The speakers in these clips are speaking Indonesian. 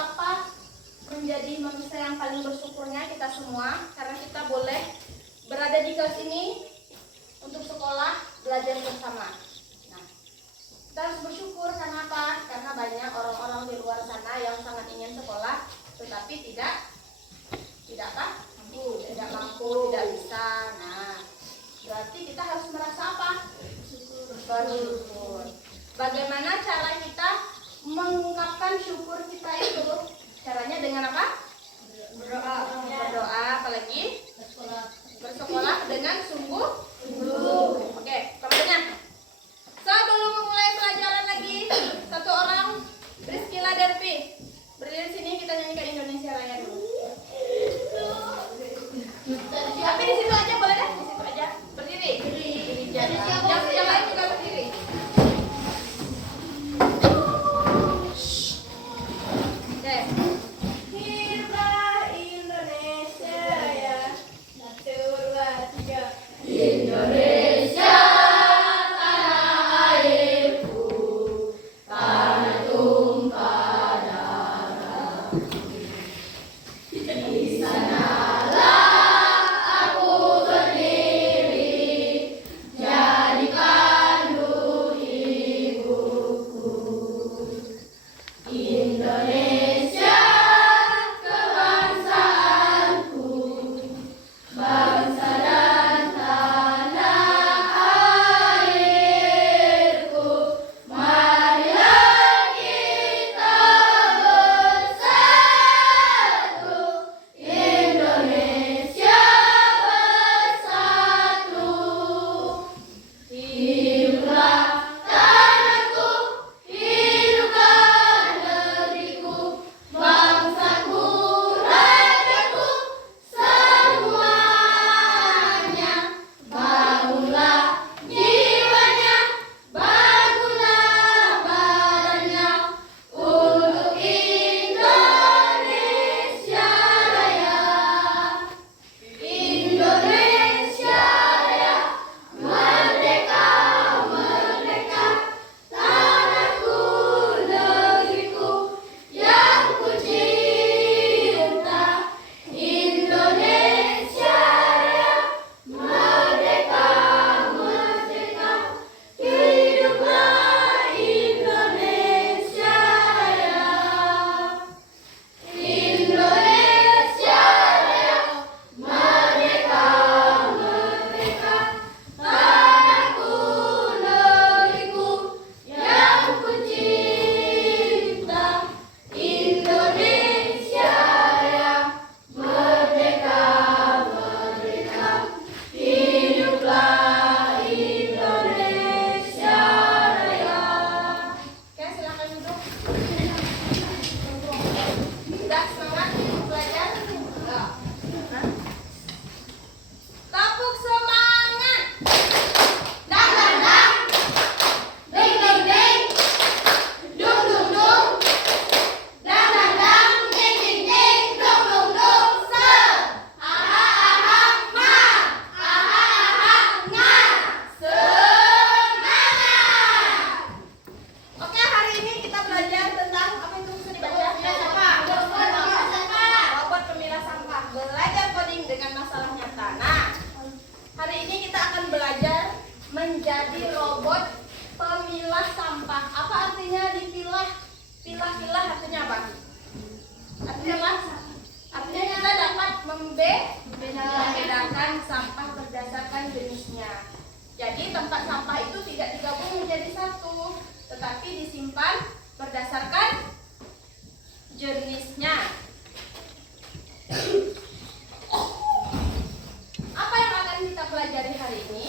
betapa menjadi manusia yang paling bersyukurnya kita semua, karena kita boleh berada di kelas ini untuk sekolah, belajar bersama. Nah, kita harus bersyukur karena apa? Karena banyak orang-orang di luar sana yang sangat ingin sekolah, tetapi tidak mampu, tidak bisa. Nah, berarti kita harus merasa apa? Bersyukur. Bagaimana cara kita mengungkapkan syukur kita itu? Caranya dengan apa? Berdoa, apalagi bersekolah dengan sungguh-sungguh. Oke, contohnya. Sebelum memulai pelajaran lagi, satu orang, Priscilla Derpi, berdiri sini, kita nyanyikan Indonesia Raya dulu. Tapi di situ aja boleh deh, di situ aja. Berdiri. Yang lain juga berdiri. Oke. Hiduplah Indonesia Raya. Satu, dua, tiga. Indonesia tanah airku, tanah tumpah darah. Di sanalah aku berdiri, jadikan ibuku. Indonesia kebangsaanku, bangsa dan tanah airku. Marilah kita bersatu, Indonesia bersatu. Hiduplah tanahku, hiduplah negeriku, bangsaku, rajaku, semuanya. Bangunlah jiwanya, bangunlah badannya, untuk Indonesia Raya. Indonesia Raya, merdeka, merdeka, tanahku, negeriku, yang ku cinta. Indonesia Raya, merdeka, merdeka, hiduplah Indonesia Raya. Indonesia Raya, merdeka, merdeka, tanahku, negeriku, yang ku cinta. Indonesia Raya, merdeka, merdeka, hiduplah Indonesia Raya. Oke, silakan duduk. Udah semangat belajar? Enggak. Tepuk semangat. Dang dang dang. Ding ding ding. Dung dung dung. Dang dang dang. Ding ding ding. Dung dung dung. Se. Aha aha ma. Aha aha nga. Semangat. Oke, hari ini kita belajar tentang apa itu bisa dibaca? Robot pemilah sampah. Belajar coding dengan masalah nyata. Nah, hari ini kita akan belajar menjadi robot pemilah sampah. Apa artinya dipilah? Pilah-pilah artinya apa? Artinya kita dapat membedakan sampah berdasarkan jenisnya. Jadi tempat sampah itu tidak digabung menjadi satu, tetapi disimpan berdasarkan jenisnya. Apa yang akan kita pelajari hari ini?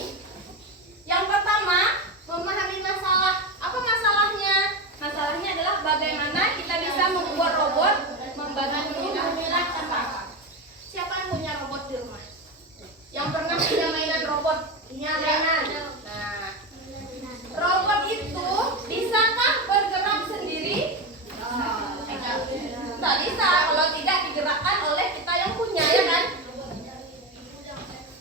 Yang pertama, memahami masalah. Apa masalahnya? Masalahnya adalah bagaimana kita bisa membuat robot membantu memilah sampah. Siapa yang punya robot di rumah? Yang pernah punya mainan robot? Punya mainan. Nah, robot itu bisakah bergerak sendiri? Tidak bisa kalau tidak digerakkan oleh kita yang punya, ya kan?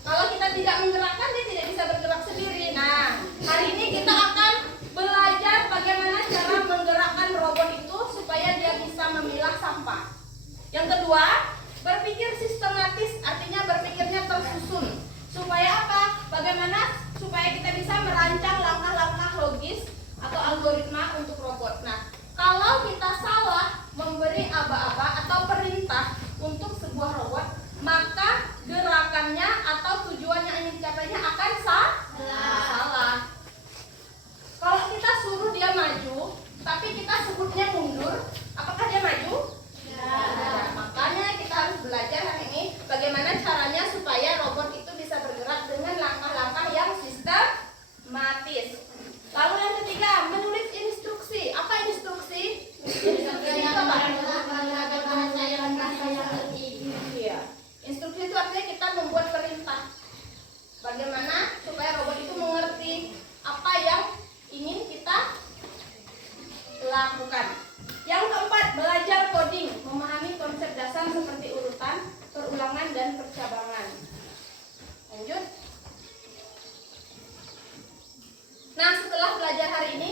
Kalau kita tidak menggerakkan, dia tidak bisa bergerak sendiri. Nah, hari ini kita akan belajar bagaimana cara menggerakkan robot itu bisa memilah sampah. Yang kedua, berpikir sistematis, artinya berpikirnya tersusun. Supaya apa? Bagaimana supaya kita bisa merancang langkah-langkah logis atau algoritma untuk robot. Nah, kalau kita salah memberi aba-aba atau perintah untuk sebuah robot, maka gerakannya atau tujuan yang ingin dicapainya akan salah. Kalau kita suruh dia maju, tapi kita sebutnya mundur, apakah dia maju? Ya. Makanya kita harus belajar hari ini bagaimana caranya supaya robot itu bisa bergerak dengan langkah-langkah yang sistematis. Lalu yang ketiga, menulis instruksi. Apa instruksi? Instruksi itu apa? Iya. Instruksi itu artinya kita membuat perintah. Bagaimana supaya robot itu mengerti apa yang ingin kita lakukan. Yang keempat, belajar coding, memahami konsep dasar seperti urutan, perulangan, dan percabangan. Lanjut. Nah, setelah belajar hari ini,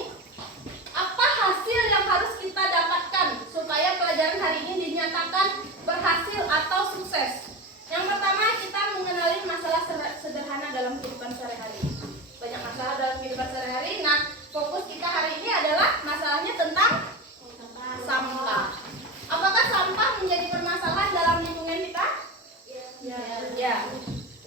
apa hasil yang harus kita dapatkan supaya pelajaran hari ini dinyatakan berhasil atau sukses? Yang pertama, kita mengenali masalah sederhana dalam kehidupan sehari-hari. Banyak masalah dalam kehidupan sehari-hari. Nah, fokus kita hari ini adalah masalahnya tentang sampah. Apakah sampah menjadi permasalahan dalam lingkungan kita? Ya.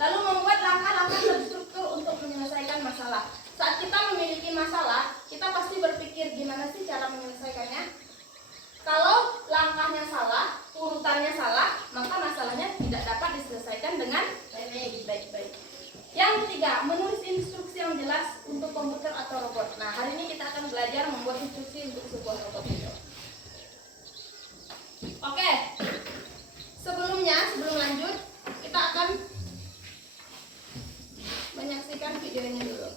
Lalu membuat langkah-langkah terstruktur untuk menyelesaikan masalah. Saat kita memiliki masalah, kita pasti berpikir gimana sih cara menyelesaikannya. Kalau langkahnya salah, urutannya salah, maka masalahnya tidak dapat diselesaikan dengan baik-baik. Yang ketiga, menulis instruksi yang jelas untuk komputer atau robot. Nah, hari ini kita akan belajar membuat instruksi untuk sebuah robot itu. Oke, sebelum lanjut, kita akan menyaksikan videonya dulu.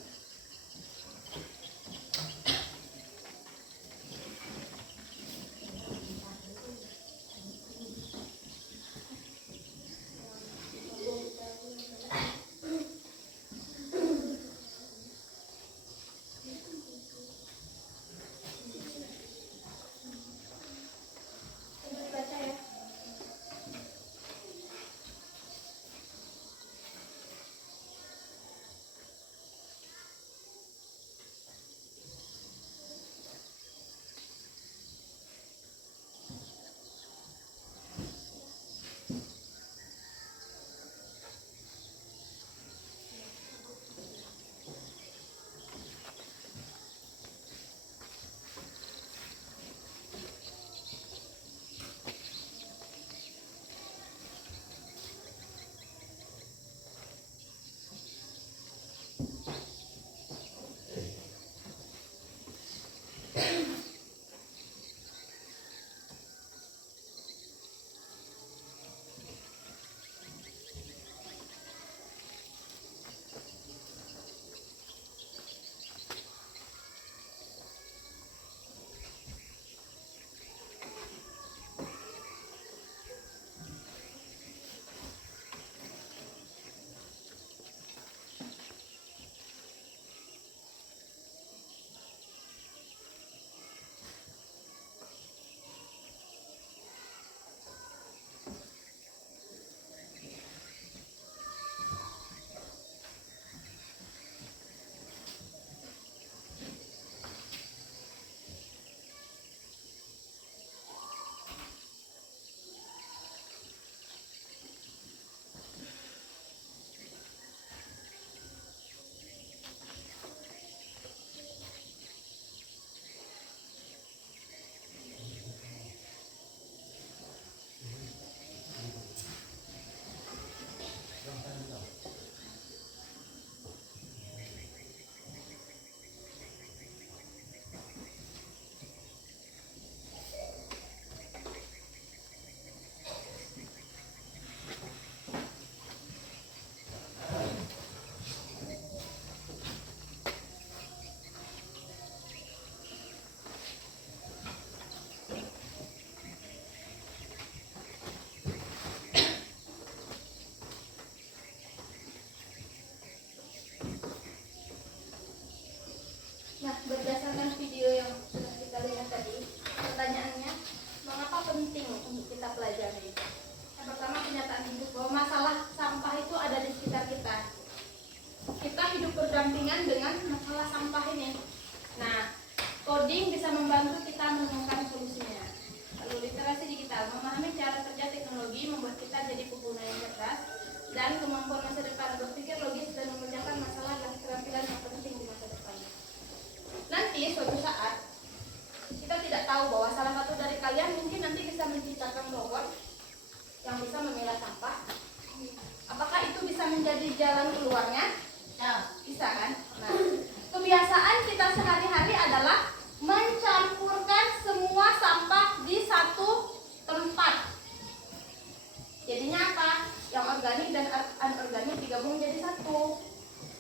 coding bisa membantu kita menemukan solusinya. Lalu literasi digital, memahami cara kerja teknologi membuat kita jadi pengguna yang cerdas, dan kemampuan masa depan berpikir logis dan memecahkan masalah adalah keterampilan yang penting di masa depan. Nanti suatu saat kita tidak tahu bahwa salah satu dari kalian mungkin nanti bisa menciptakan robot yang bisa memilah sampah. Apakah itu bisa menjadi jalan keluarnya? Bisa kan? Nah, kebiasaan kita sehari-hari adalah mencampurkan semua sampah di satu tempat. Jadinya apa? Yang organik dan anorganik digabung jadi satu.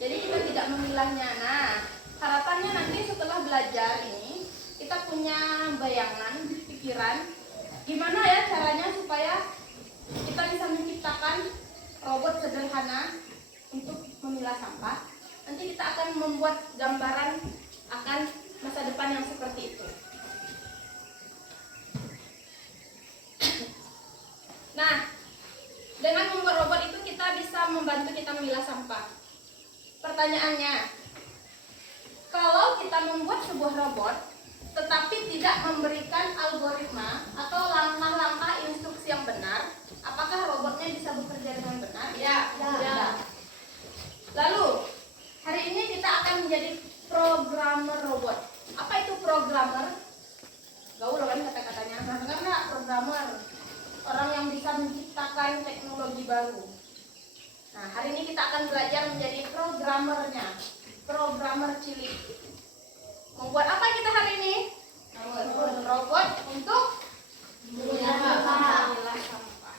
Jadi kita tidak memilahnya. Nah, harapannya nanti setelah belajar ini kita punya bayangan, pikiran gimana ya caranya supaya kita bisa menciptakan robot sederhana untuk memilah sampah. Nanti kita akan membuat gambaran akan masa depan yang seperti itu. Nah, dengan membuat robot itu kita bisa membantu kita memilah sampah. Pertanyaannya, kalau kita membuat sebuah robot tetapi tidak memberikan algoritma atau langkah-langkah instruksi yang benar, apakah robotnya bisa bekerja dengan benar? Ya. Lalu, hari ini kita akan menjadi programmer robot. Apa itu programmer? Gaul kan kata-katanya. Dengar nggak programmer? Orang yang bisa menciptakan teknologi baru. Nah, hari ini kita akan belajar menjadi programmernya, programmer cilik. Membuat apa kita hari ini? Robot untuk memilah sampah.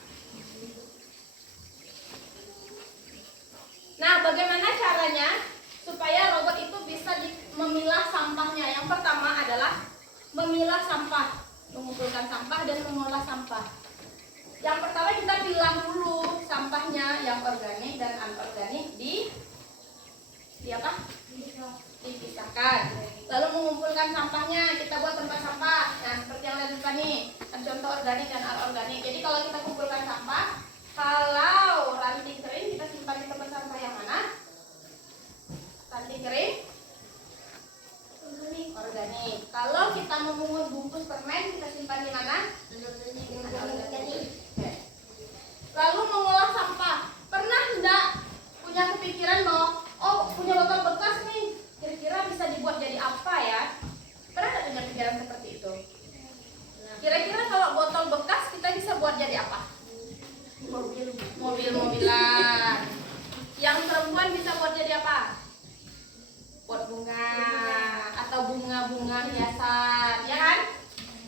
Nah, bagaimana caranya supaya robot itu bisa memilah sampahnya? Yang pertama adalah memilah sampah, mengumpulkan sampah dan mengolah sampah. Yang pertama kita pilah dulu sampahnya, yang organik dan anorganik di apa? Dipisahkan. Lalu mengumpulkan sampahnya, kita buat tempat sampah. Nah, seperti yang lihat depan nih, contoh organik dan anorganik. Jadi kalau kita kumpulkan sampah, kalau ranting kering kita simpan di tempat sampah yang mana? Ranting kering organik. Kalau kita memungut bungkus permen, kita simpan di mana? Organik. Lalu mengolah sampah. Pernah enggak punya kepikiran bahwa punya botol bekas nih, kira-kira bisa dibuat jadi apa ya? Pernah enggak punya pikiran seperti itu? Kira-kira kalau botol bekas kita bisa buat jadi apa? Mobil-mobilan. Yang perempuan bisa buat jadi apa? Buat bunga atau bunga-bunga hiasan, ya kan?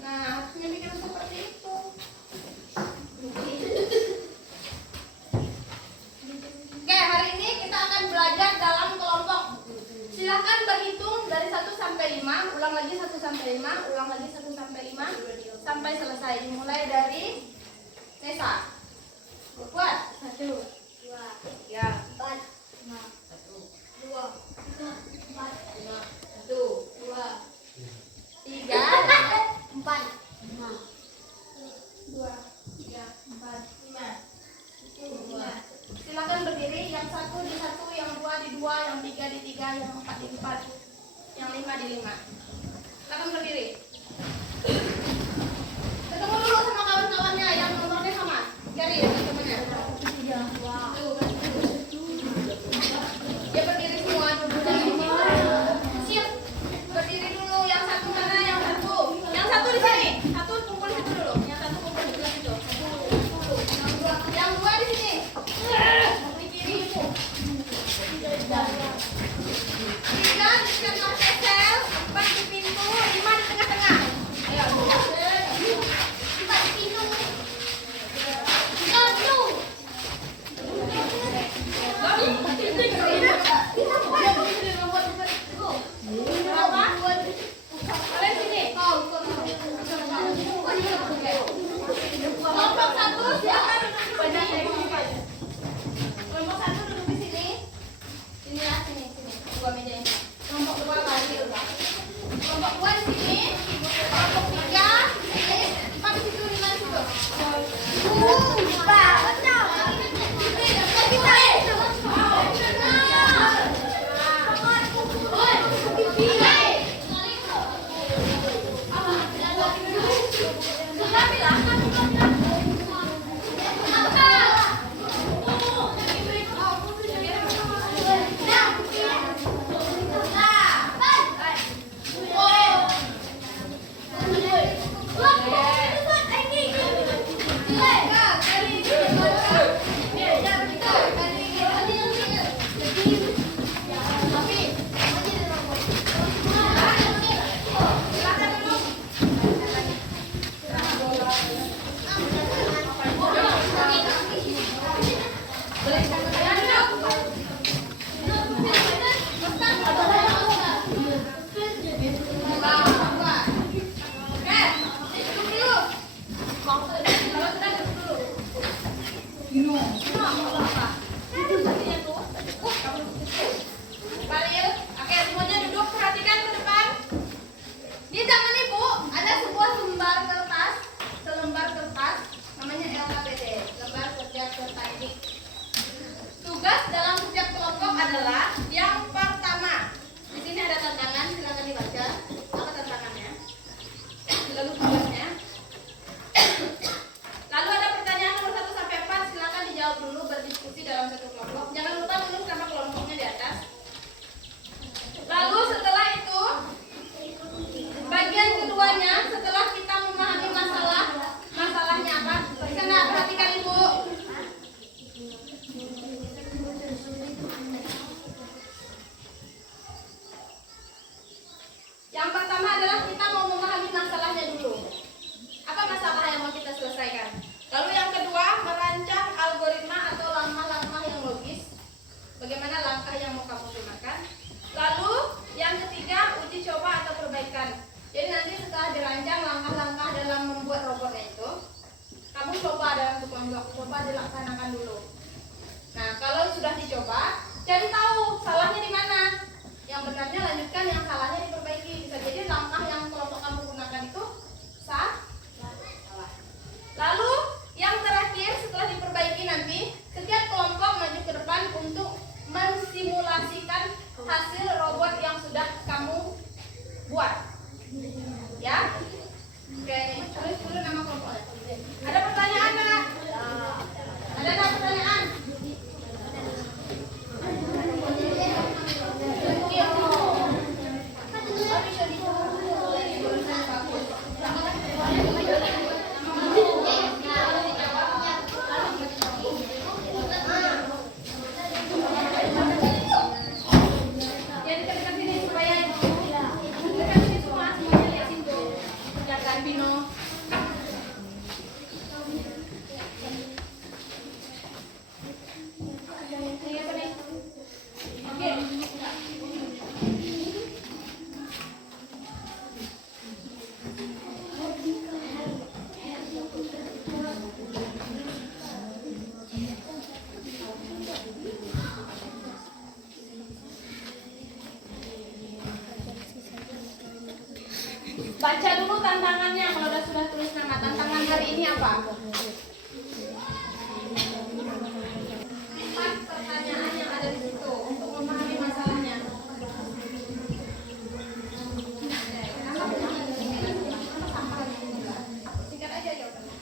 Nah, harusnya mikir seperti itu. Oke, hari ini kita akan belajar dalam kelompok. Silakan berhitung dari 1 sampai 5, ulang lagi 1 sampai 5, ulang lagi 1 sampai 5 sampai selesai. Dimulai dari Nesa. Buat 1, 2, 3, 4, 5, 2, 3, 4, 5, 1, 2, 3, 4, 5, 2, 3, 4, 5, 2. Silakan berdiri, yang 1 di 1, yang 2 di 2, yang 3 di 3, yang 4 di 4, yang 5 di 5. Silakan berdiri. Ketemu dulu sama kawan-kawannya yang nomornya sama. Cari teman-temannya. 1, 2, 1, kamu coba dalam kelompok, coba dilaksanakan dulu. Nah, kalau sudah dicoba, cari tahu salahnya di mana. Yang benarnya lanjutkan, yang salahnya diperbaiki. Bisa jadi langkah yang kelompok kamu gunakan itu salah. Lalu yang terakhir setelah diperbaiki nanti, setiap kelompok maju ke depan untuk mensimulasikan hasil robot yang sudah kamu buat. Ya? Oke, tulis dulu nama kelompoknya. Ada pertanyaan nggak? Ada nggak pertanyaan? Baca dulu tantangannya kalau sudah tulis nama. Tantangan hari ini apa? 4 pertanyaan yang ada di situ untuk memahami masalahnya. Singkat aja jawabannya.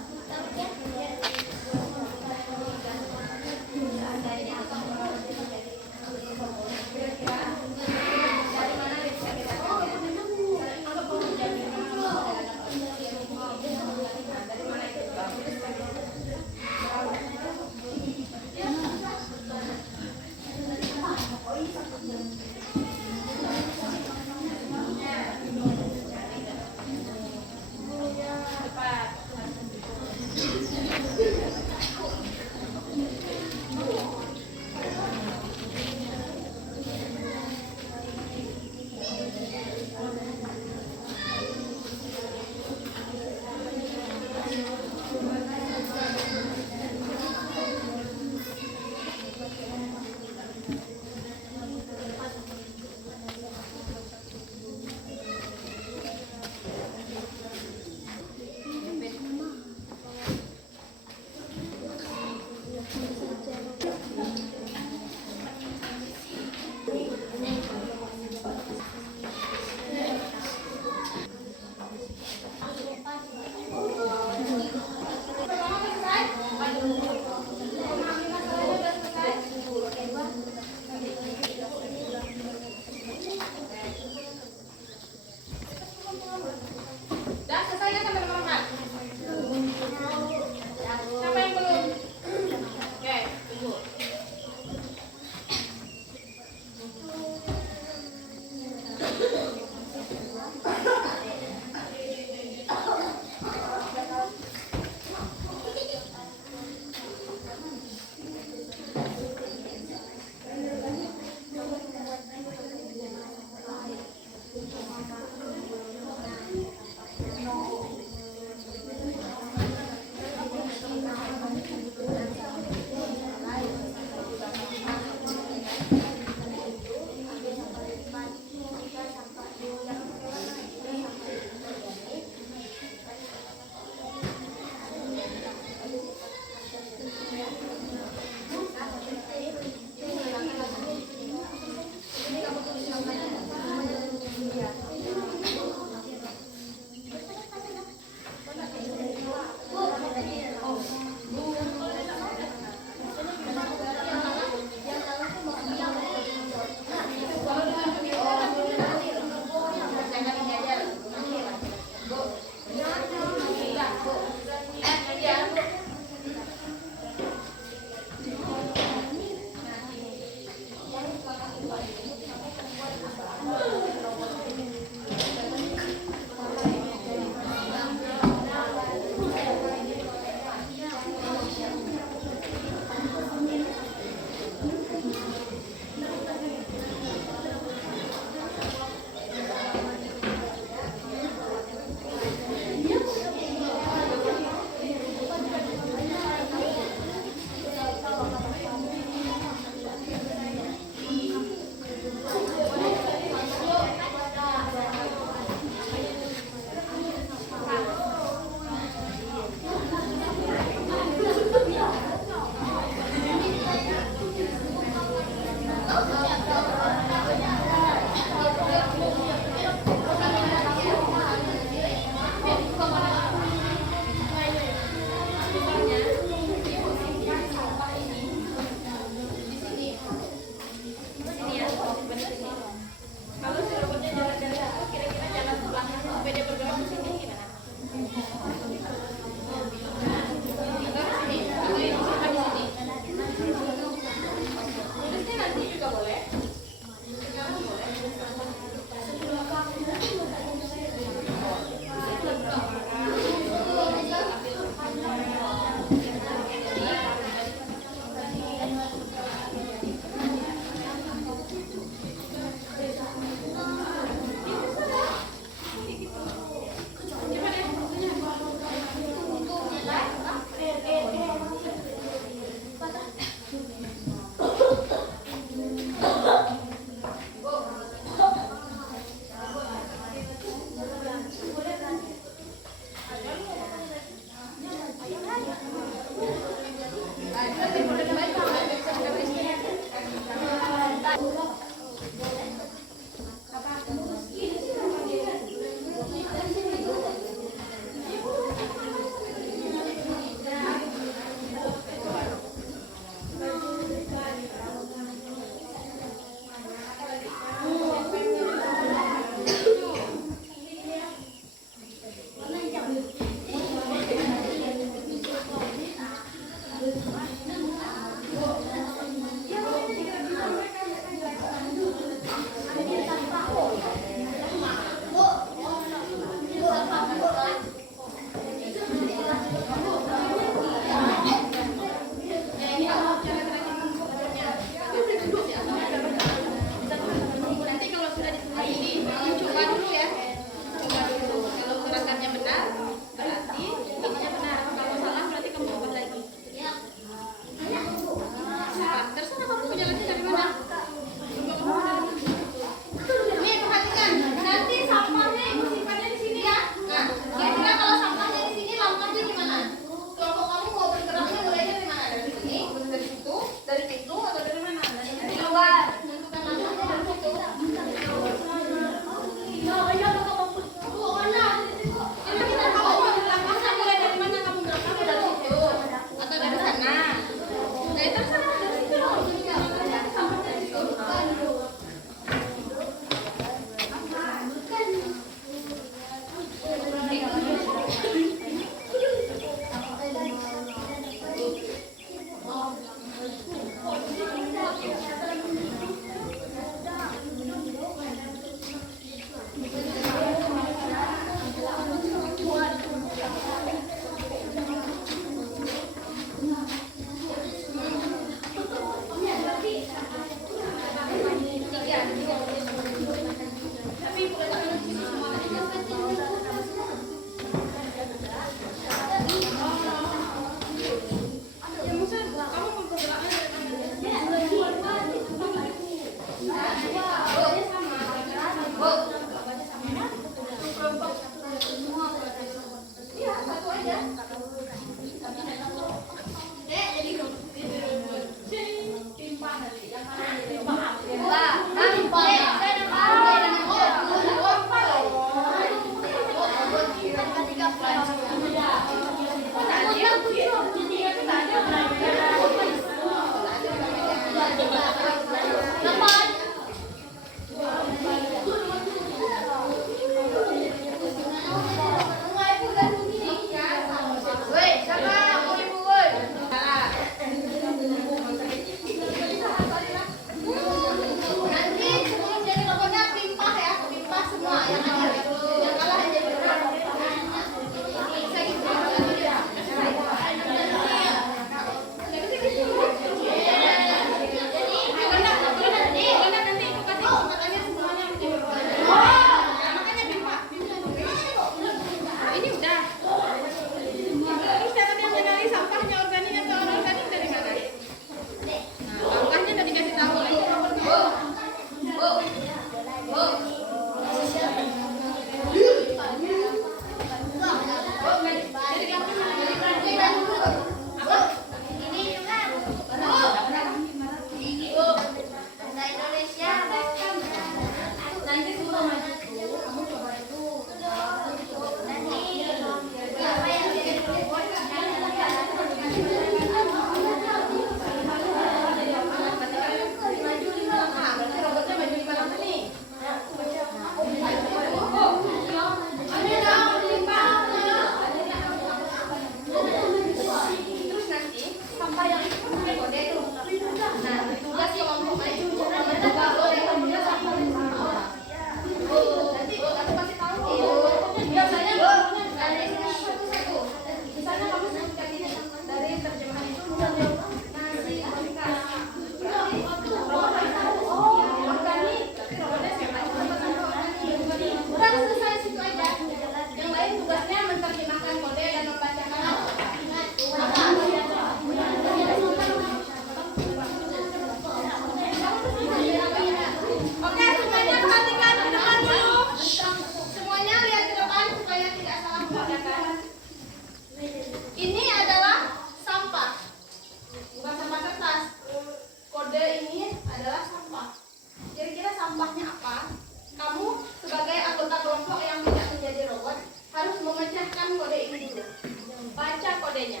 lainnya.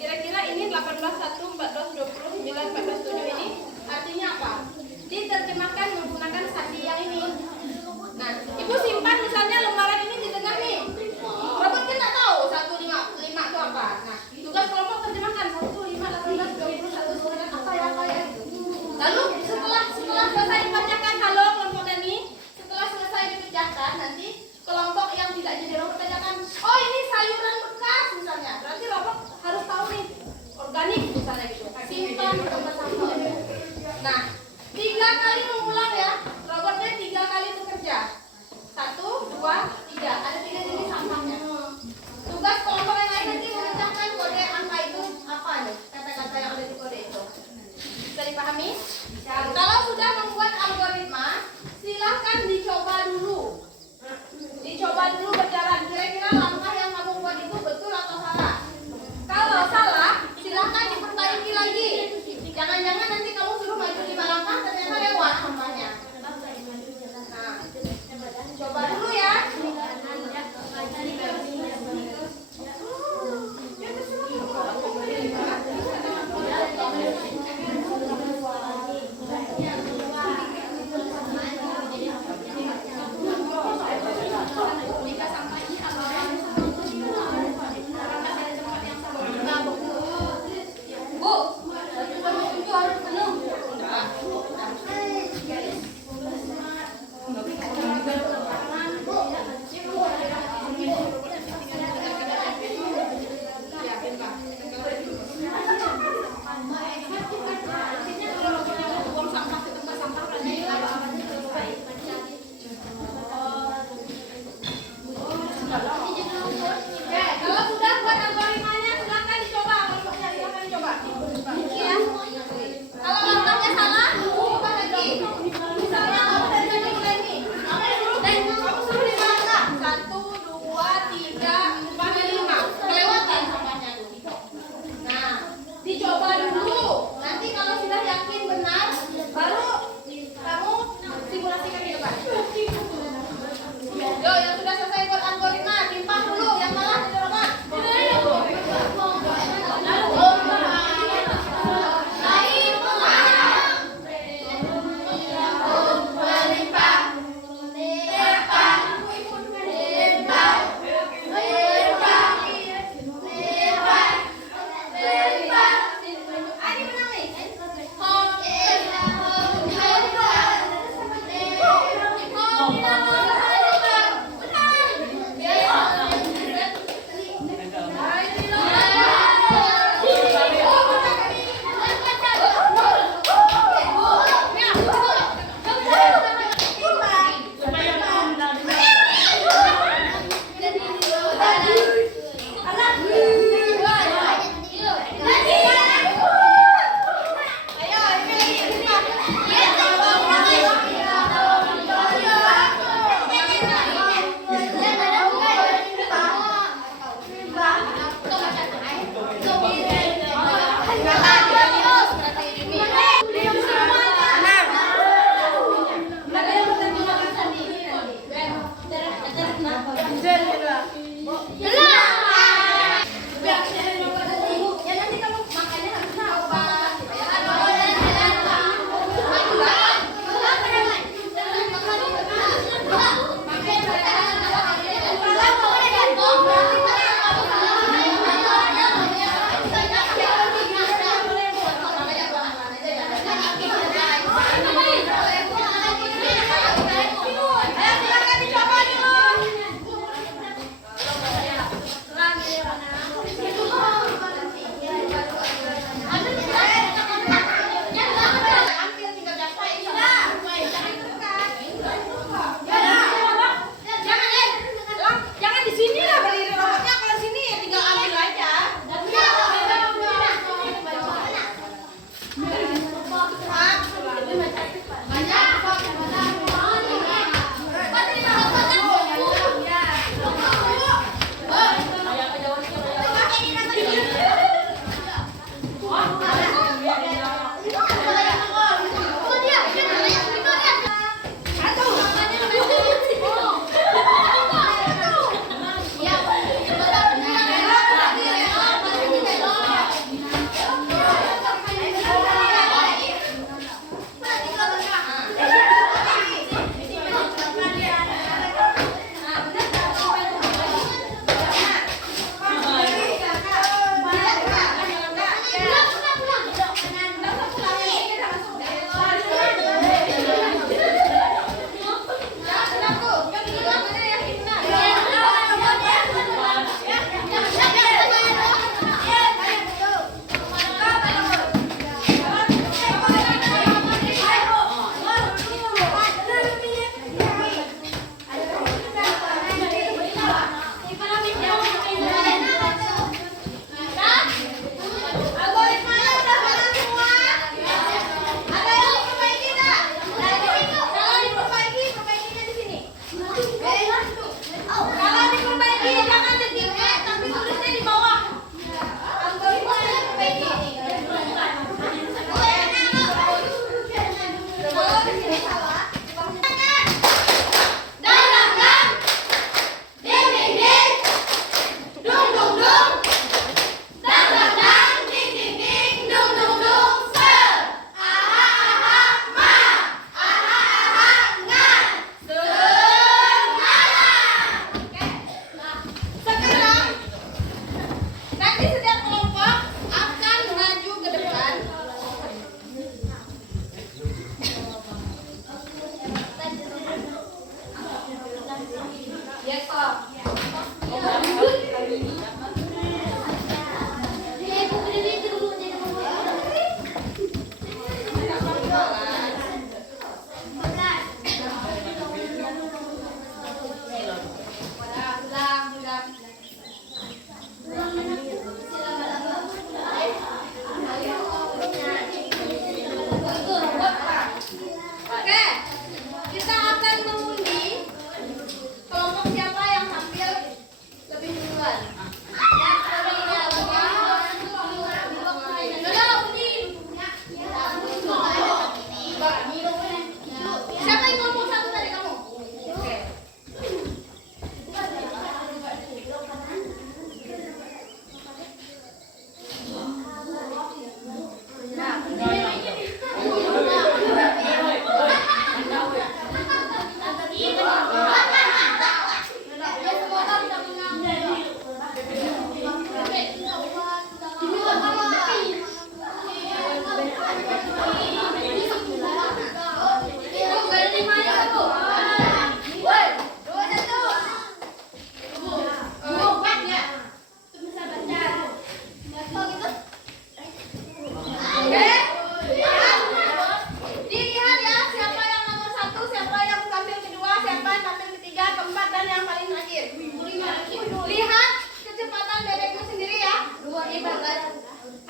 Kira-kira ini 18.1, 14.20, 9, 14.7 ini artinya apa? Diterjemahkan menggunakan sandi yang ini. Nah, ibu simpan misalnya lembaran ini di tengah nih. Robot kan nggak tahu 155 itu apa. Nah, tugas kelompok terjemahkan 15, 18, 20, 19 apa ya apa ya. Lalu setelah selesai dibacakan halo kelompok Dani, setelah selesai dipecahkan nanti kelompok yang tidak jadi robot katakan, oh ini sayuran bekas misalnya. Berarti robot harus tahu nih organik misalnya gitu. Simpan ke tempat sampah. Nah, 3 kali mengulang ya. Robotnya 3 kali bekerja. 1, 2, 3. Ada 3 jenis sampahnya. Tugas kelompok yang lain nanti mengucapkan kode angka itu apa nih? Kata-kata yang ada di kode itu. Bisa dipahami? Kalau sudah membuat algoritma, silahkan dicoba dulu. Dicoba dulu berjalan. Kira-kira langkah yang kamu buat itu betul atau salah? Kalau salah, silahkan diperbaiki lagi. Jangan-jangan nanti kamu suruh maju 5 langkah, ternyata lewat sampahnya. Nah, coba dulu ya. Bu, 7 sampai 7 harus benar.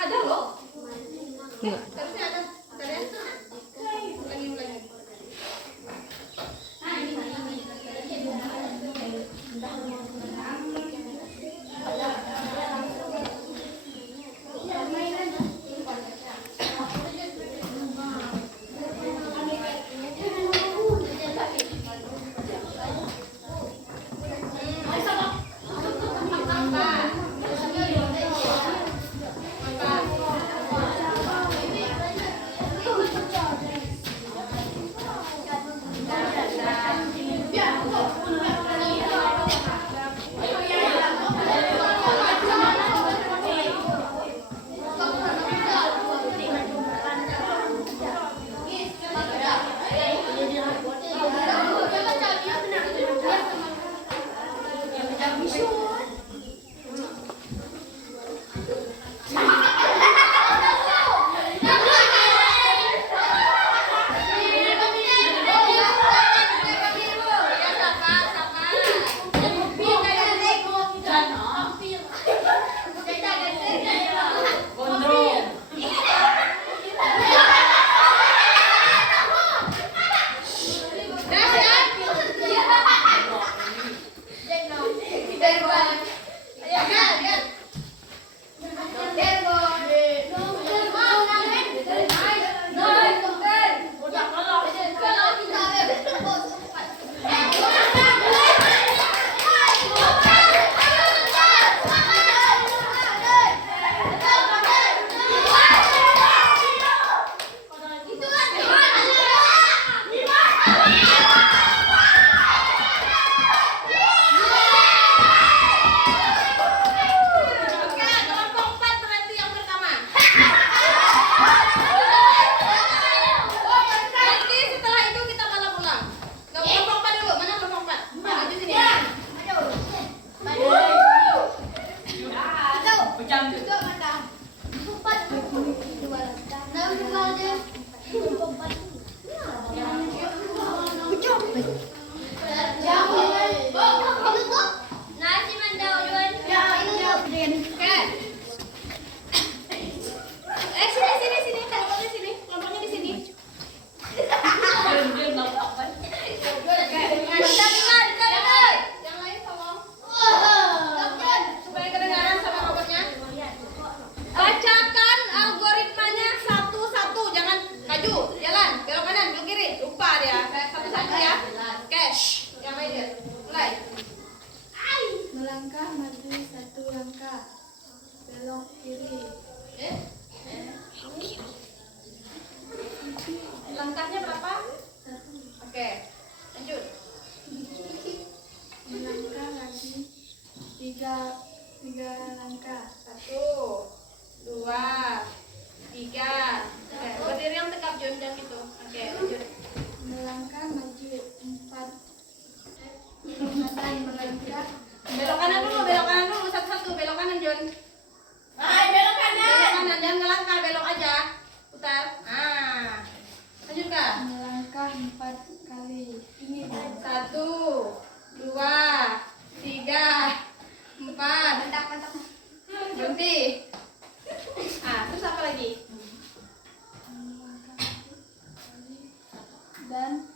Ada loh. Enggak. Harusnya ada. Ada ya? Ulangi. Melangkah maju 1 langkah, belok kiri. Langkahnya berapa? Oke, lanjut. Melangkah lagi 3 langkah. 1, 2, 3. Oke, berdiri yang tegap, jangan gitu. Oke, lanjut. Melangkah maju 4. Melangkah Belok kanan dulu, satu-satu. Belok kanan, Jon. Belok kanan, jangan ngelangkah, belok aja. Putar. Lanjut, Kak. melangkah 4 kali. Ini 1, 2, 3, 4. Berhenti. Terus apa lagi? dan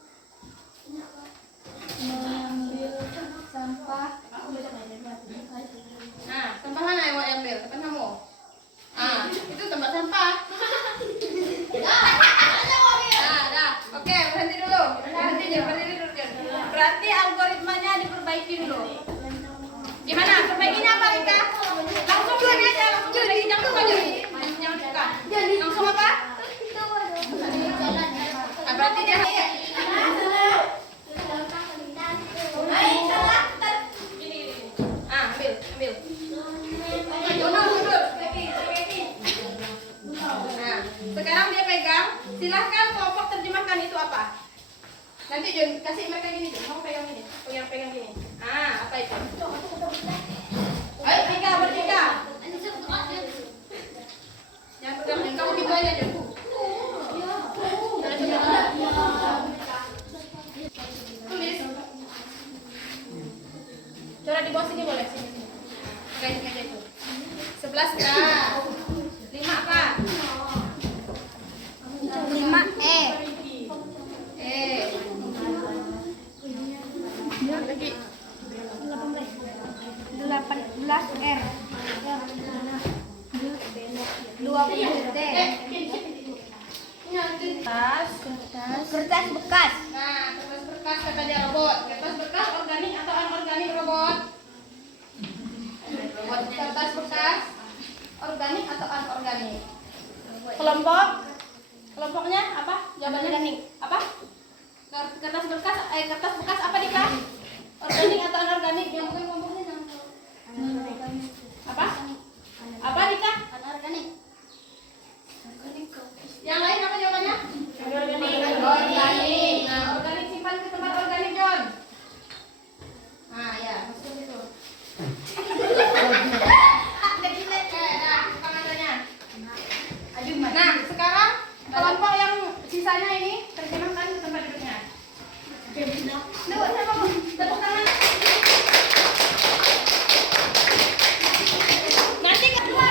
mengambil sampah. Sampah mana yang mau ambil? Tempat kamu? Itu tempat sampah. Dah. Oke, berhenti dulu. Berhenti dulu. Berarti algoritmanya diperbaiki dulu. Gimana? Perbaikinya apa, Rika? Langsung gini aja, jangan suka. Langsung apa? Berarti dia ambil. Sekarang dia pegang. Silahkan kelompok terjemahkan itu apa. Nanti Jon kasih mereka gini, kamu pegang gini, pegang gini. Apa itu? Ayo bertiga. Jangan pegang, kamu gitu aja Jon. Tulis. Coret di bawah sini boleh, sini. Kayak itu. 11 K. 5 20 kertas bekas. Nah, kertas bekas kata dia robot. Kertas bekas organik atau anorganik robot? Kertas bekas organik atau anorganik? Kelompoknya apa? Jawabannya organik. Apa? Kertas bekas apa Dika? Organik atau anorganik? Yang bukan kelompoknya apa? Apa Dika? Anorganik. Yang lain apa jawabannya? Organik. Nah, organik simpan ke tempat organik, John. Nah, ya, masuk itu. Nah, sekarang kelompok yang sisanya ini terjemahkan ke tempat duduknya. Tepuk tangan. Nanti kedua.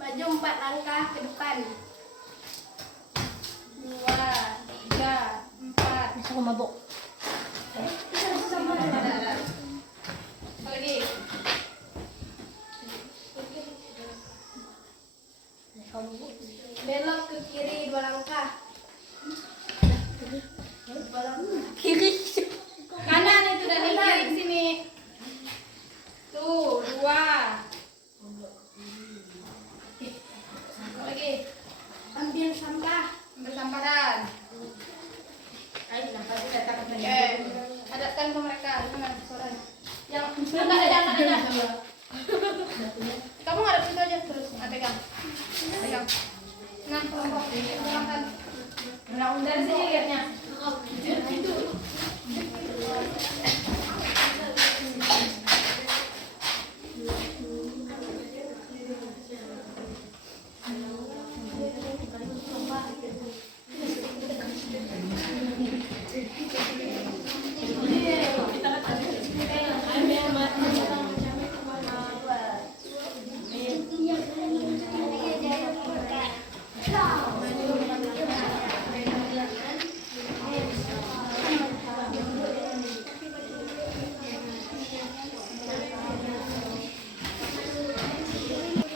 Maju 4 langkah ke depan. 2, 3, 4. Bisa aku mabok. Lagi. Belok ke kiri 2 langkah. Kiri. Kanan itu dan kiri sini. Tuh, 2. Lagi. Ambil sampah. Ambil sampah dan. Oke. Hadapkan ke mereka. Mana suaranya? Yang ada. Kamu ngadep situ aja terus. Pegang. Nah, kelompok silahkan. Nah, dari sini lihatnya.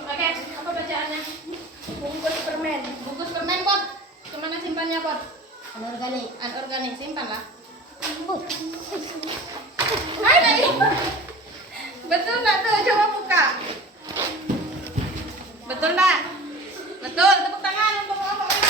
Oke, apa bacaannya? Bungkus permen. Bungkus permen, Pot. Kemana simpannya, Pot? Anorganik. Anorganik, simpanlah. Betul nggak tuh? Coba buka. Betul nggak? Betul. Tepuk tangan untuk kelompoknya.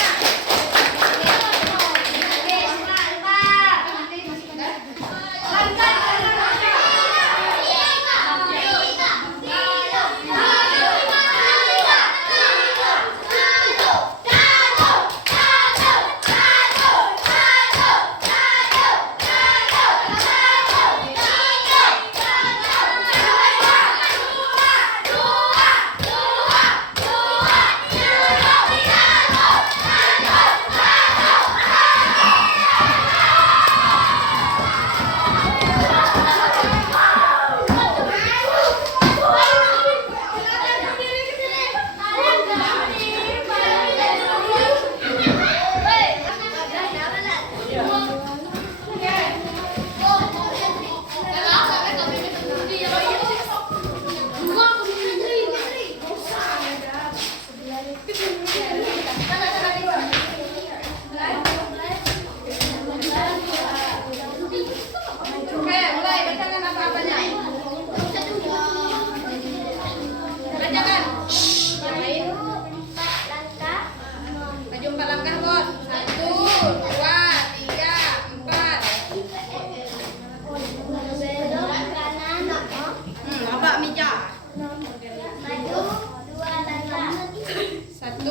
kerja. Maju, 2 langkah. 1,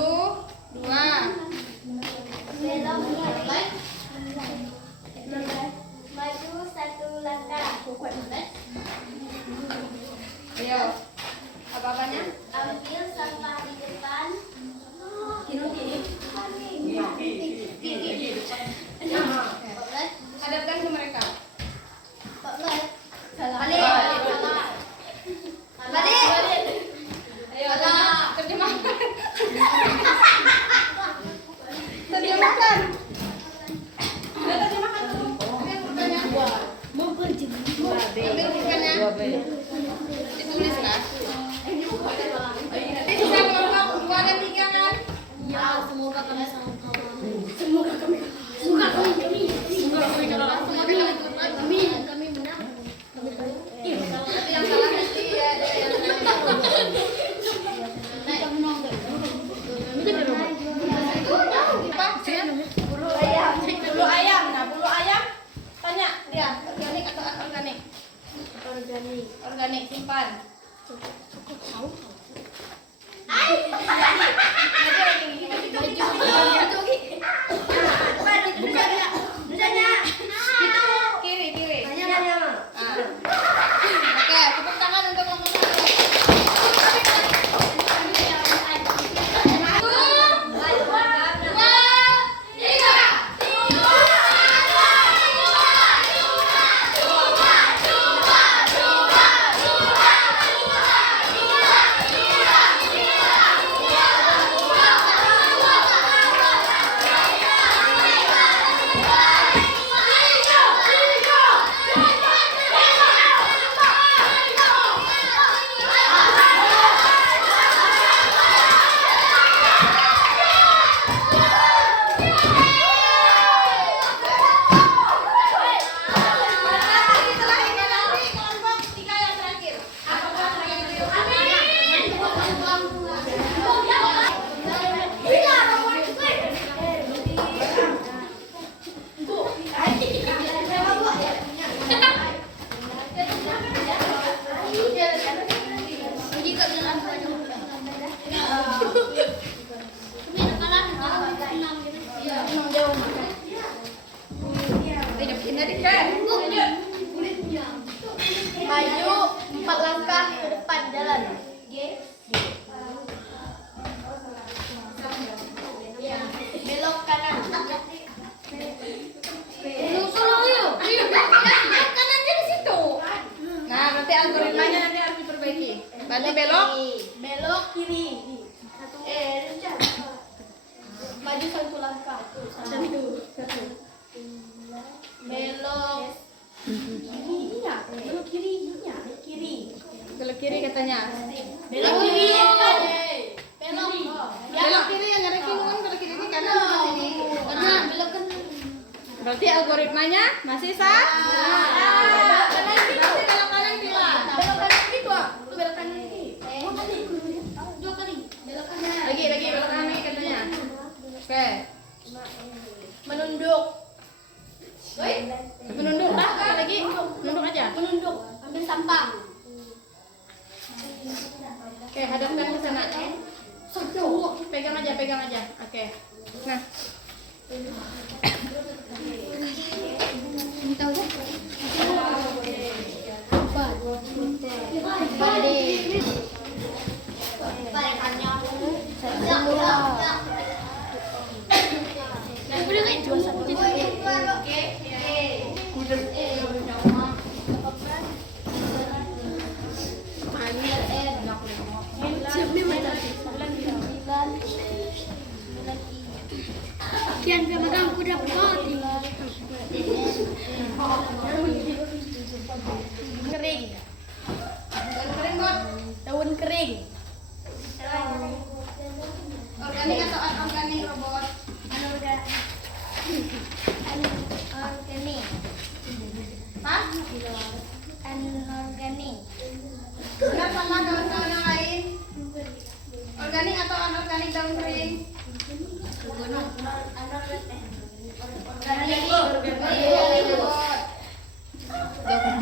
2. Belok kiri. Maju 1 langkah. Ayo. Apa-apanya? Ambil sampah di depan. Hadapkan ke mereka. Balik. Ayo, terjemahkan. Terjemahkan. Udah terjemahkan dulu. Ambil pulpennya. Ambil pulpennya. Ditulis lah. Bisa kelompok 2 dan 3 kan? Ya, semoga kami sanggup. Kami menang. Nanti yang salah nanti ya ada yang apa? Bulu ayam. Nah, bulu ayam tanya dia organik atau anorganik? Organik simpan. Kiri. Ah. Oke, tepuk tangan untuk nomor 1. Setelah ini nanti kelompok 3 yang terakhir. Apakah begitu? Maju 4 langkah ke depan jalan. Belok kanan. Nah, berarti algoritmanya nanti harus diperbaiki. Berarti belok. Belok kiri. Maju 1 langkah. Belok Belok kiri katanya. Belok kiri. Belok kiri yang ada kingkungan, belok kiri ini kanan seperti ini. Nah, Belok kanan. berarti algoritmanya masih sah? Belok kanan kiri. Berarti belok kanan bila. Belok kanan kiri tuh. Lu belok kanan kiri. 2 kali. Belok kanan. Lagi belok kanan lagi katanya. Oke. Menunduk. Menunduk lah, apa lagi? Menunduk aja. Menunduk. Ambil sampah. Oke, hadapkan ke sana. Pegang aja. Oke. Nah, Ini tahu kan? Kian pemegang kuda berhati. Kering. kering buat Daun kering. organik atau anorganik robot? Anorganik. Hah? Anorganik. Benar sama daun-daun yang lain? Organik atau anorganik daun kering?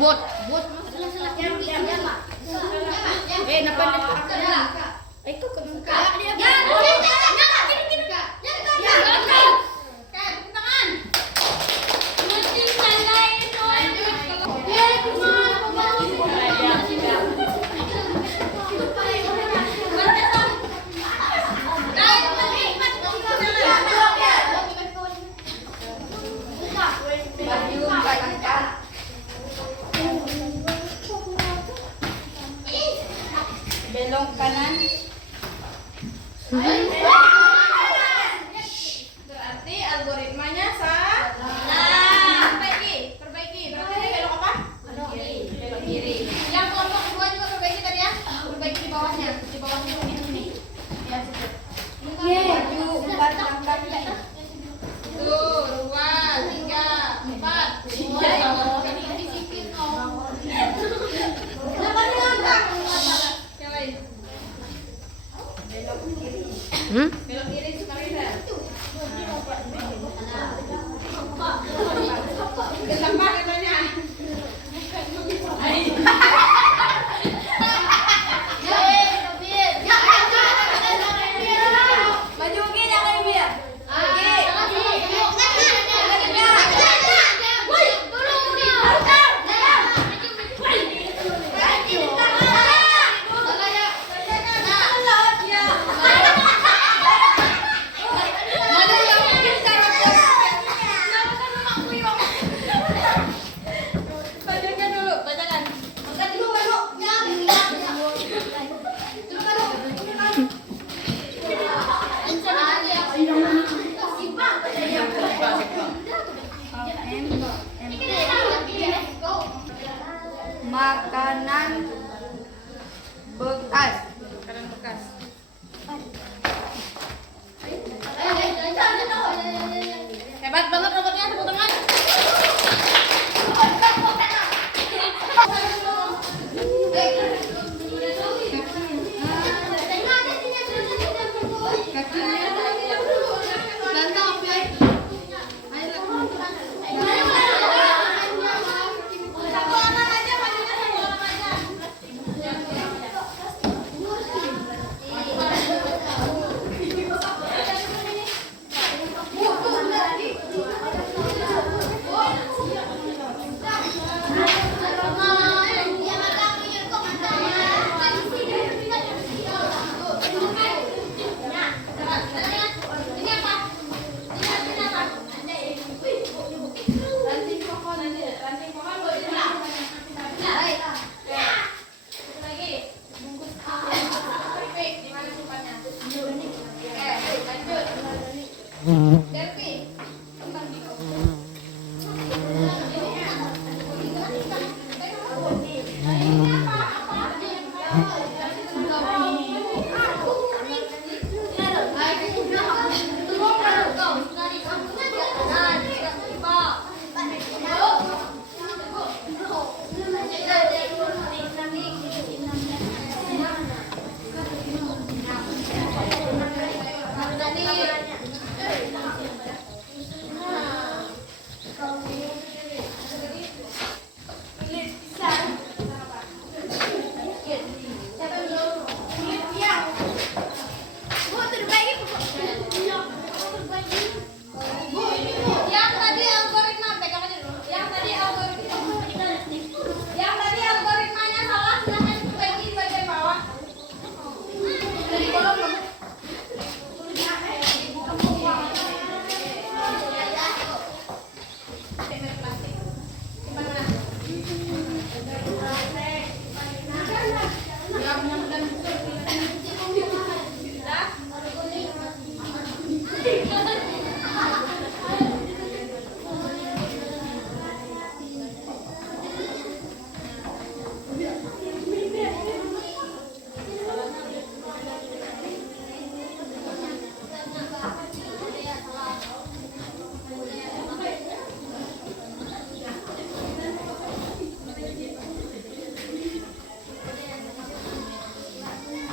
Bot. Salah. Yang kenapa dia tak? Itu kemuka. Belok kanan. Berarti algoritmanya salah. Perbaiki. Berarti belok apa? Belok kiri. Yang kelompok kedua juga perbaiki tadi ya. Perbaiki di bawahnya. Di bawahnya ini. Ya, situ. Maju 4 langkah. 1, 2, 3, 4. Belok kiri sekali dah. Kenapa katanya? Maju ke jangan biar. Makanan bekas. Hebat banget robotnya, tepuk tangan.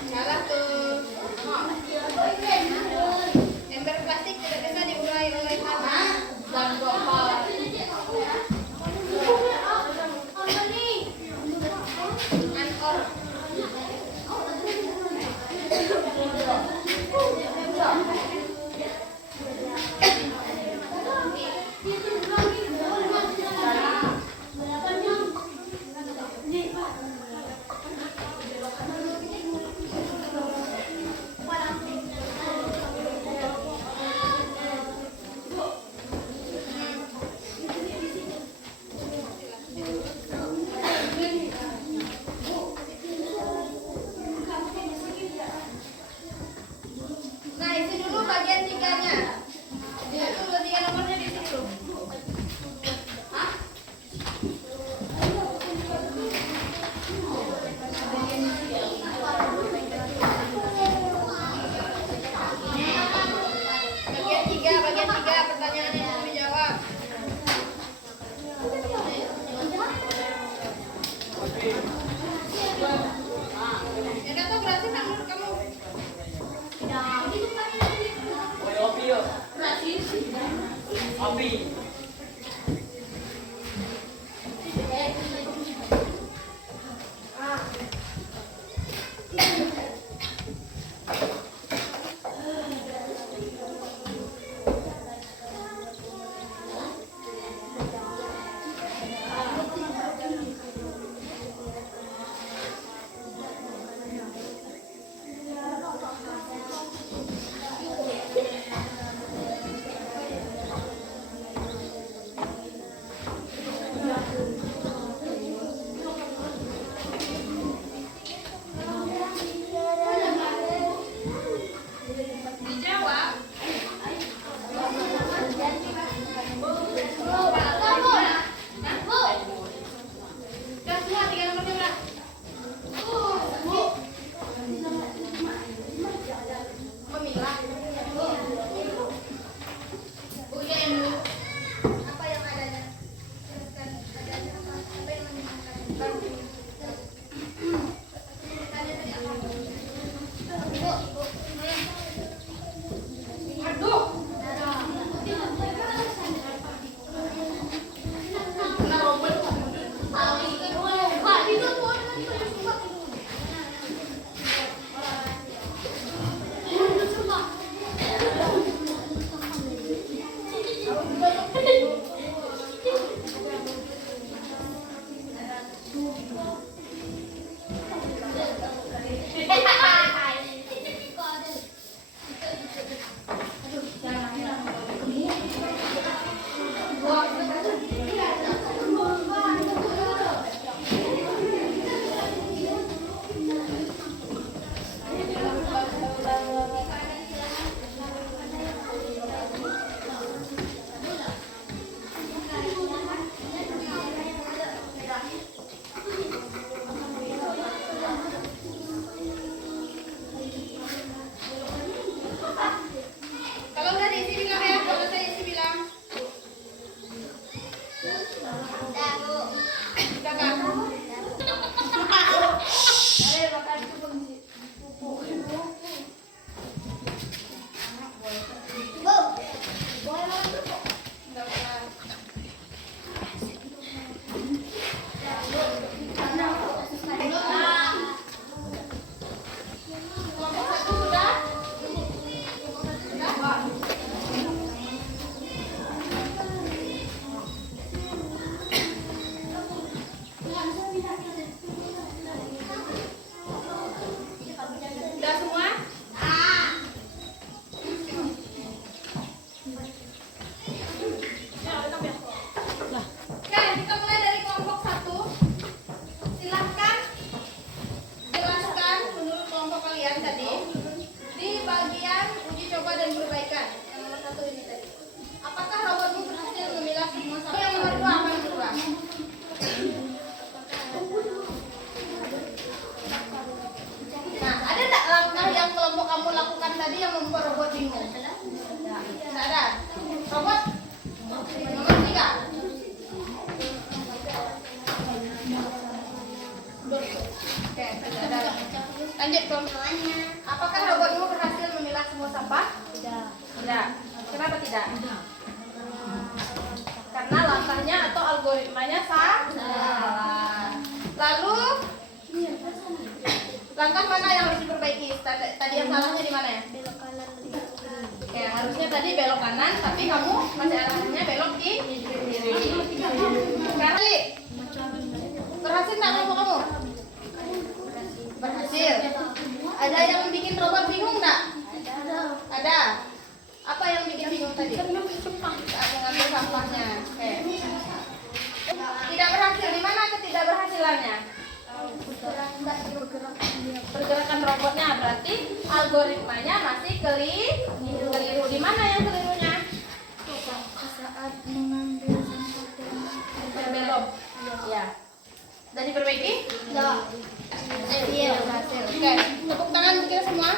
Jalan kelompok kamu lakukan tadi yang membuat robot bingung? Tidak ada. Robot nomor 3. Oke, tidak ada. Lanjut, Tom. Apakah robotmu berhasil memilah semua sampah? Tidak. Kenapa tidak? Karena langkahnya atau algoritmanya salah. Lalu langkah mana yang harus diperbaiki? Tadi yang salahnya di mana ya? Belok kanan lebih ke kiri. Oke, harusnya tadi belok kanan, tapi kamu masih arahnya belok di kiri. Kali, berhasil nggak kelompok kamu? Berhasil. Ada yang bikin robot bingung nggak? Ada. Apa yang bikin bingung tadi? Saat mengambil sampahnya. Oke. Tidak berhasil. Di mana ketidakberhasilannya? Pergerakan robotnya, berarti algoritmanya masih keliru. Di mana yang kelirunya? Saat mengambil sampah Belok. Ya. Sudah diperbaiki? Enggak. Iya, berhasil. Oke, tepuk tangan untuk kita semua.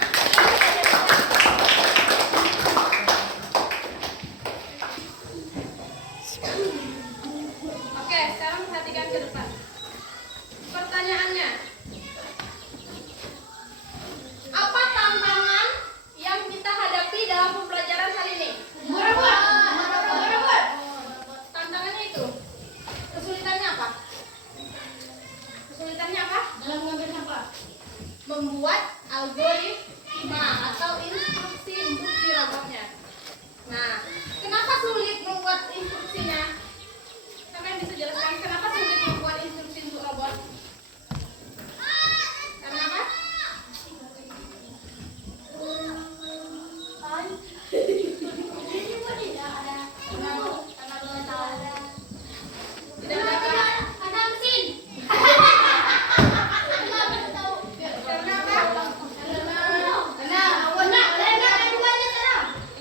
Oke, sekarang perhatikan ke depan. Pertanyaannya, apa tantangan yang kita hadapi dalam pembelajaran hari ini? Merobot. Tantangannya itu. Kesulitannya apa? Kesulitannya apa? Dalam mengambil sampah. Membuat algoritma atau instruksi robotnya. Nah, kenapa sulit membuat instruksinya? Siapa yang bisa jelaskan kenapa sulit membuat instruksi untuk robot? Karena apa? Tidak ada. Ada mesin. Karena apa?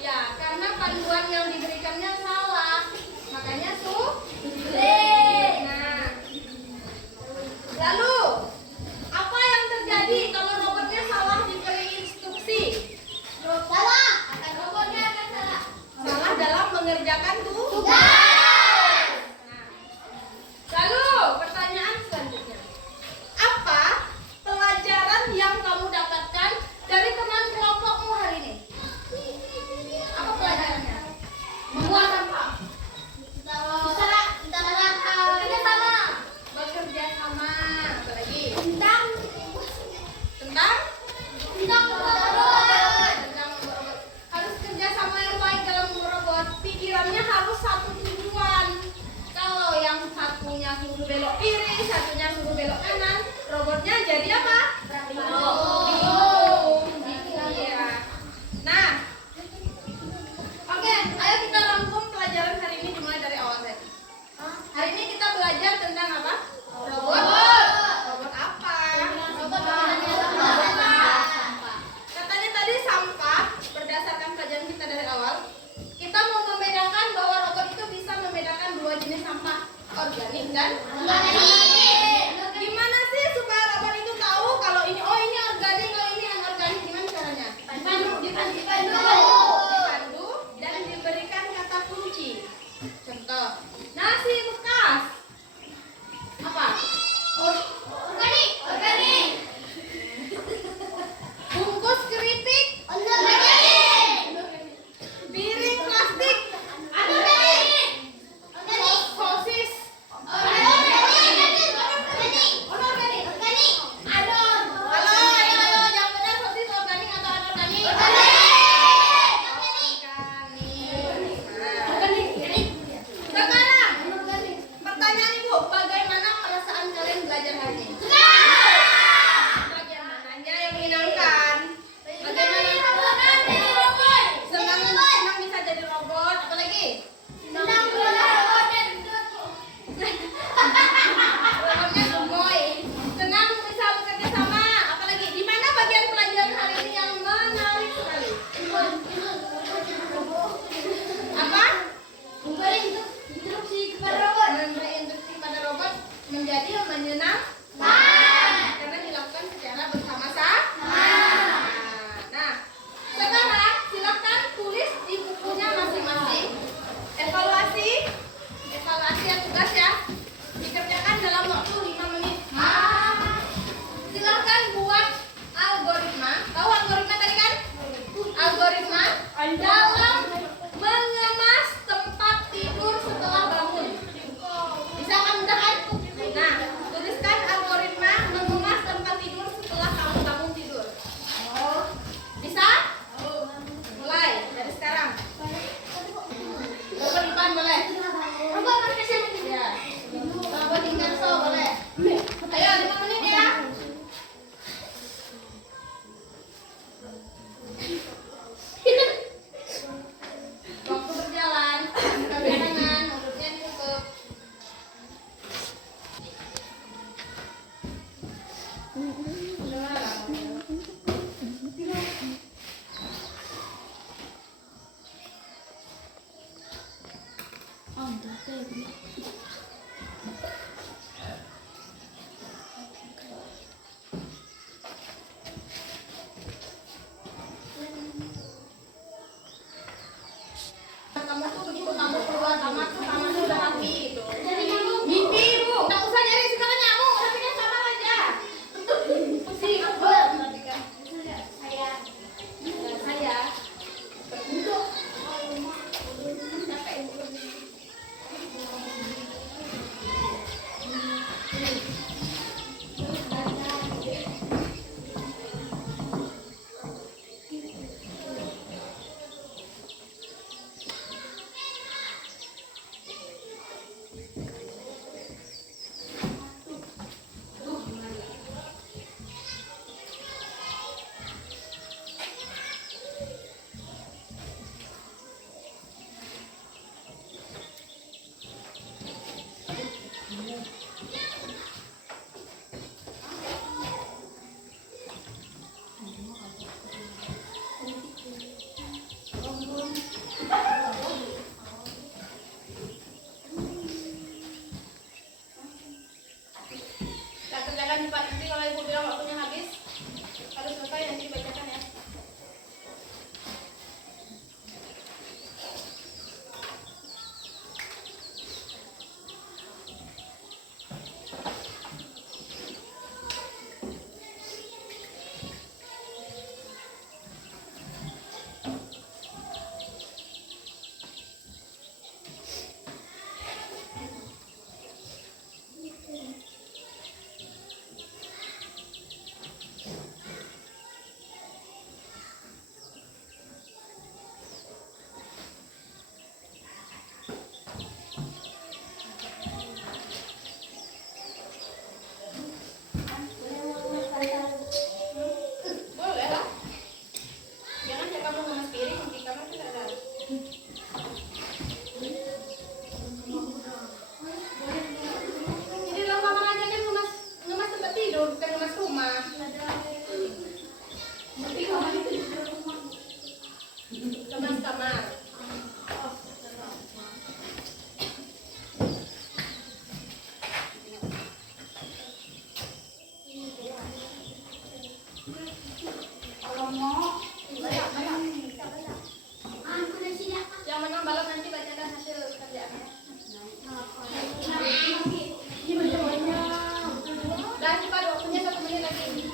Ya, karena panduan yang diberikannya salah, makanya sulit. Nah, lalu apa yang terjadi kalau robotnya salah diberi instruksi? Salah dalam mengerjakan tugas. Nah, lalu pertanyaan selanjutnya, apa pelajaran yang kamu dapatkan dari teman kelompokmu hari ini? Apa pelajarannya? Membuat sampah. Bekerja sama. Apa lagi? Tentang merobot. Harus kerja sama yang baik dalam merobot. Pikirannya harus satu tujuan. Kalau yang satunya suruh belok kiri, satunya suruh belok kanan, robotnya jadi apa? Bingung. Gitu ya. Nah, oke, ayo kita rangkum pelajaran hari ini dimulai dari awal tadi. Hari ini kita belajar tentang apa? Robot. Robot apa? Robot udah selesai nanti dibacakan ya. Boleh lah. Jangan ya kamu ngemas piring di kamar kan ada. Jadi lama aja kan ngemas tempat tidur bukan ngemas rumah. Tapi kamar itu juga rumah. Ngemas kamar. Yang menang balap nanti bacakan hasil kerjaannya. Dan cepat waktunya 1 menit lagi.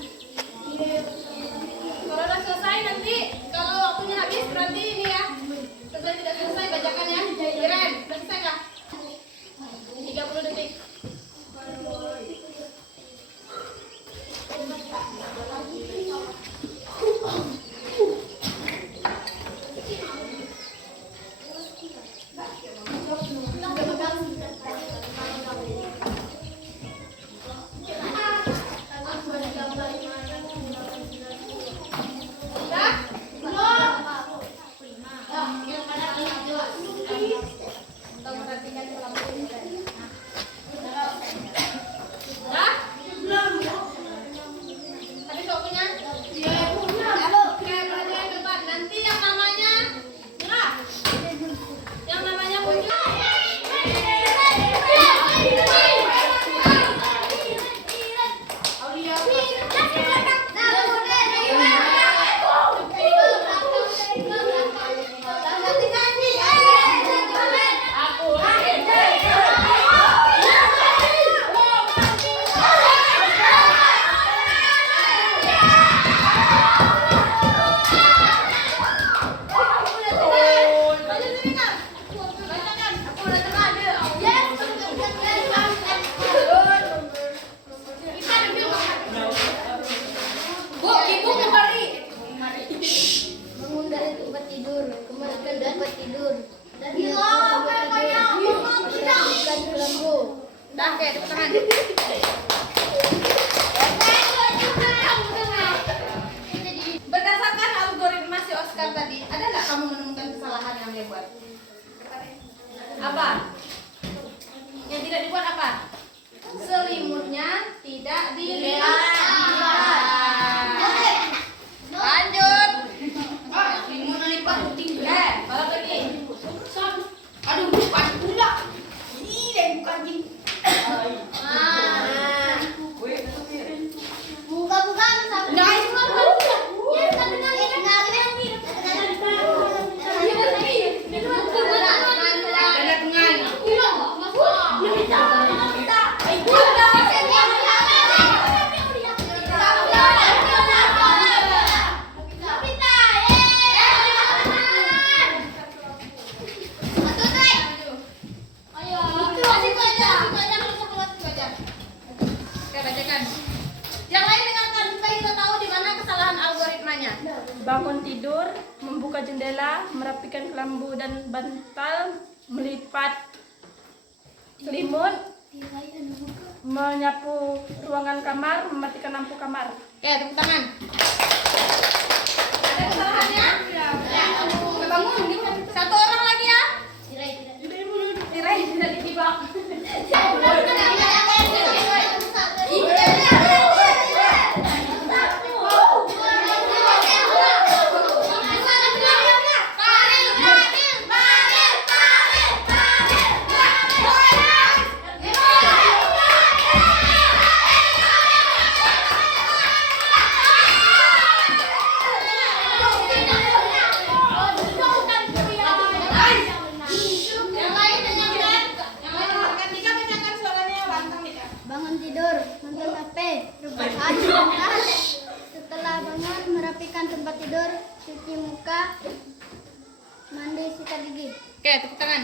Kalau udah selesai nanti, kalau waktunya habis berarti ini ya. Selesai tidak selesai bacakan ya. Keren, udah selesai kah? 30 detik. Oke, tepuk tangan. Berdasarkan algoritma si Oscar tadi, ada nggak kamu menemukan kesalahan yang dia buat? Apa? Yang tidak dibuat apa? Selimutnya tidak dilipat. Lanjut. Selimut lipat tinggi. Balap lagi. Aduh, bukan pula. Ini deh bukan jing. Buka-buka Guys, Yang lain dengarkan supaya kita tahu di mana kesalahan algoritmanya. Bangun tidur, membuka jendela, merapikan kelambu dan bantal, melipat selimut, menyapu ruangan kamar, mematikan lampu kamar. Oke, tepuk tangan. Ada kesalahannya? Bangun. Satu orang lagi ya. Tirai tidak ditibak. Setelah bangun, merapikan tempat tidur, cuci muka, mandi, sikat gigi. Oke, tepuk tangan.